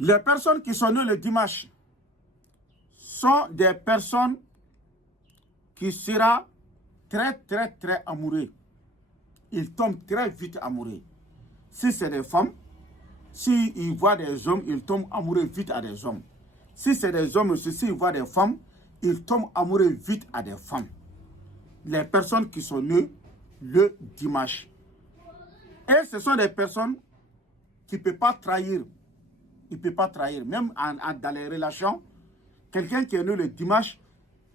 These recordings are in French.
Les personnes qui sont nées le dimanche sont des personnes qui seront très amoureux. Ils tombent très vite amoureux. Si c'est des femmes, s'ils voient des hommes, ils tombent amoureux vite à des hommes. Si c'est des hommes aussi, s'ils voient des femmes, ils tombent amoureux vite à des femmes. Les personnes qui sont nées le dimanche. Et ce sont des personnes qui ne peuvent pas trahir. Ils ne peuvent pas trahir. Même dans les relations, quelqu'un qui est né le dimanche,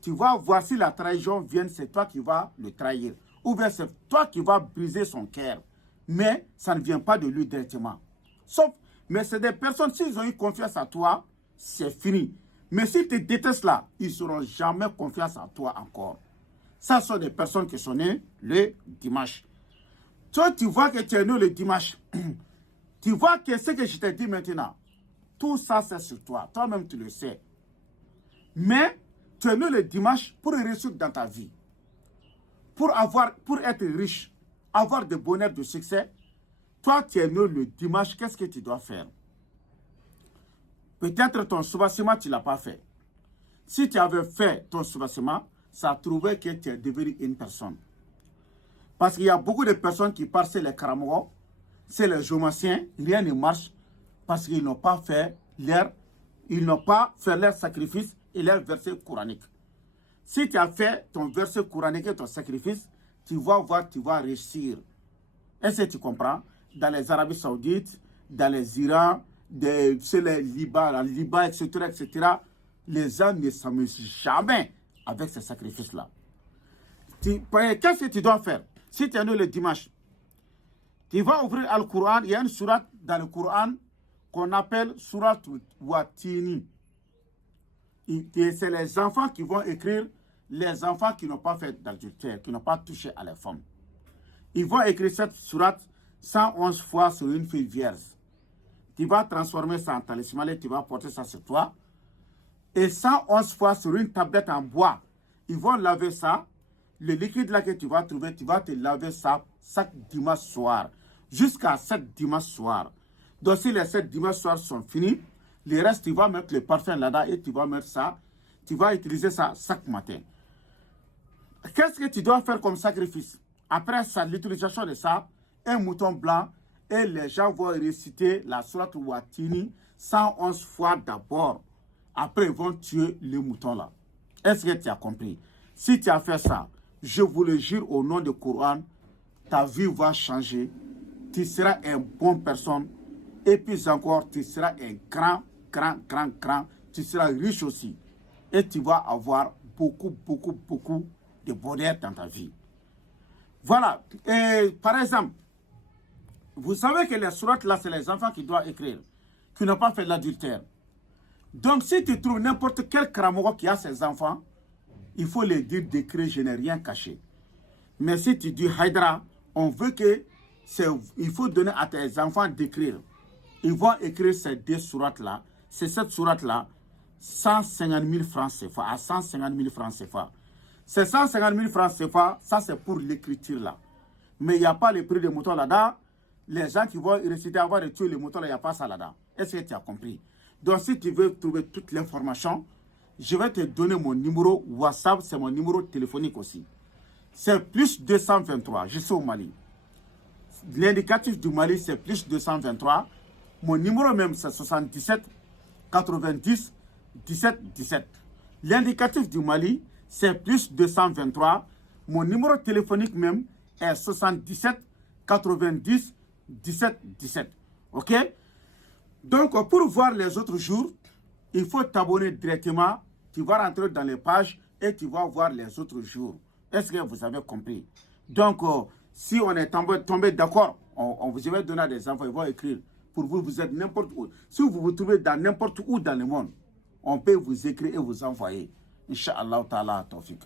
tu vas voir si la trahison vient, c'est toi qui vas le trahir. Ou bien c'est toi qui vas briser son cœur. Mais ça ne vient pas de lui directement. Mais c'est des personnes, s'ils ont eu confiance à toi, c'est fini. Mais s'ils te détestent là, ils ne seront jamais confiance à toi encore. Ça sont des personnes qui sont nées le dimanche. Toi, tu vois que tu es né le dimanche. Tu vois que ce que je t'ai dit maintenant, tout ça c'est sur toi. Toi-même, tu le sais. Mais tu es né le dimanche pour réussir dans ta vie. Pour être riche, avoir de bonheur, de succès. Toi, tu es né le dimanche, qu'est-ce que tu dois faire? Peut-être ton soubassement, tu ne l'as pas fait. Si tu avais fait ton soubassement, ça a trouvé que tu es devenu une personne. Parce qu'il y a beaucoup de personnes qui partent sur les Karamogo, c'est les Jomassiens, rien ne marche parce qu'ils n'ont pas fait leur sacrifice et leur verset coranique. Si tu as fait ton verset coranique et ton sacrifice, tu vas voir, tu vas réussir. Est-ce que tu comprends? Dans les Arabies Saoudites, dans les Iran, c'est les Liban, etc., les gens ne s'amusent jamais avec ces sacrifices-là. Qu'est-ce que tu dois faire? Si tu es né le dimanche, tu vas ouvrir le Coran. Il y a une sourate dans le Coran qu'on appelle sourate Watini. C'est les enfants qui vont écrire, les enfants qui n'ont pas fait d'adultère, qui n'ont pas touché à les femmes. Ils vont écrire cette sourate 111 fois sur une fille vierge. Tu vas transformer ça en talisman et tu vas porter ça sur toi. Et 111 fois sur une tablette en bois. Ils vont laver ça. Le liquide là que tu vas trouver, tu vas te laver ça chaque dimanche soir. Jusqu'à 7 dimanche soir. Donc si les 7 dimanche soir sont finis, le reste, tu vas mettre le parfum là-dedans et tu vas mettre ça. Tu vas utiliser ça chaque matin. Qu'est-ce que tu dois faire comme sacrifice? Après ça, l'utilisation de ça, un mouton blanc et les gens vont réciter la sourate Watini 111 fois d'abord. Après, ils vont tuer le mouton là. Est-ce que tu as compris? Si tu as fait ça, je vous le jure au nom du Coran, ta vie va changer. Tu seras une bonne personne. Et puis encore, tu seras un grand. Tu seras riche aussi. Et tu vas avoir beaucoup de bonheur dans ta vie. Voilà. Et par exemple, vous savez que les sourates là, c'est les enfants qui doivent écrire, qui n'ont pas fait l'adultère. Donc, si tu trouves n'importe quel Karamogo qui a ses enfants, il faut les dire d'écrire, je n'ai rien caché. Mais si tu dis Haïdra, on veut que il faut donner à tes enfants d'écrire. Ils vont écrire ces deux sourates-là. C'est cette sourate-là, 150 000 francs CFA, à 150 000 francs CFA. Ces 150 000 francs CFA, ça c'est pour l'écriture là. Mais il n'y a pas le prix des moutons là-dedans. Les gens qui vont réciter avant de tuer les moutons là, il n'y a pas ça là-dedans. Est-ce que tu as compris? Donc si tu veux trouver toute l'information, je vais te donner mon numéro WhatsApp, c'est mon numéro téléphonique aussi. C'est plus 223, je suis au Mali. L'indicatif du Mali, c'est plus 223. Mon numéro même, c'est 77 90 17 17. L'indicatif du Mali, c'est plus 223. Mon numéro téléphonique même est 77 90 17 17. OK? Donc, pour voir les autres jours, il faut t'abonner directement. Tu vas rentrer dans les pages et tu vas voir les autres jours. Est-ce que vous avez compris? Donc, si on est tombé d'accord, on vous va donner des enfants, ils vont écrire. Pour vous, vous êtes n'importe où. Si vous vous trouvez dans n'importe où dans le monde, on peut vous écrire et vous envoyer. Inch'Allah ta'ala tawfiq.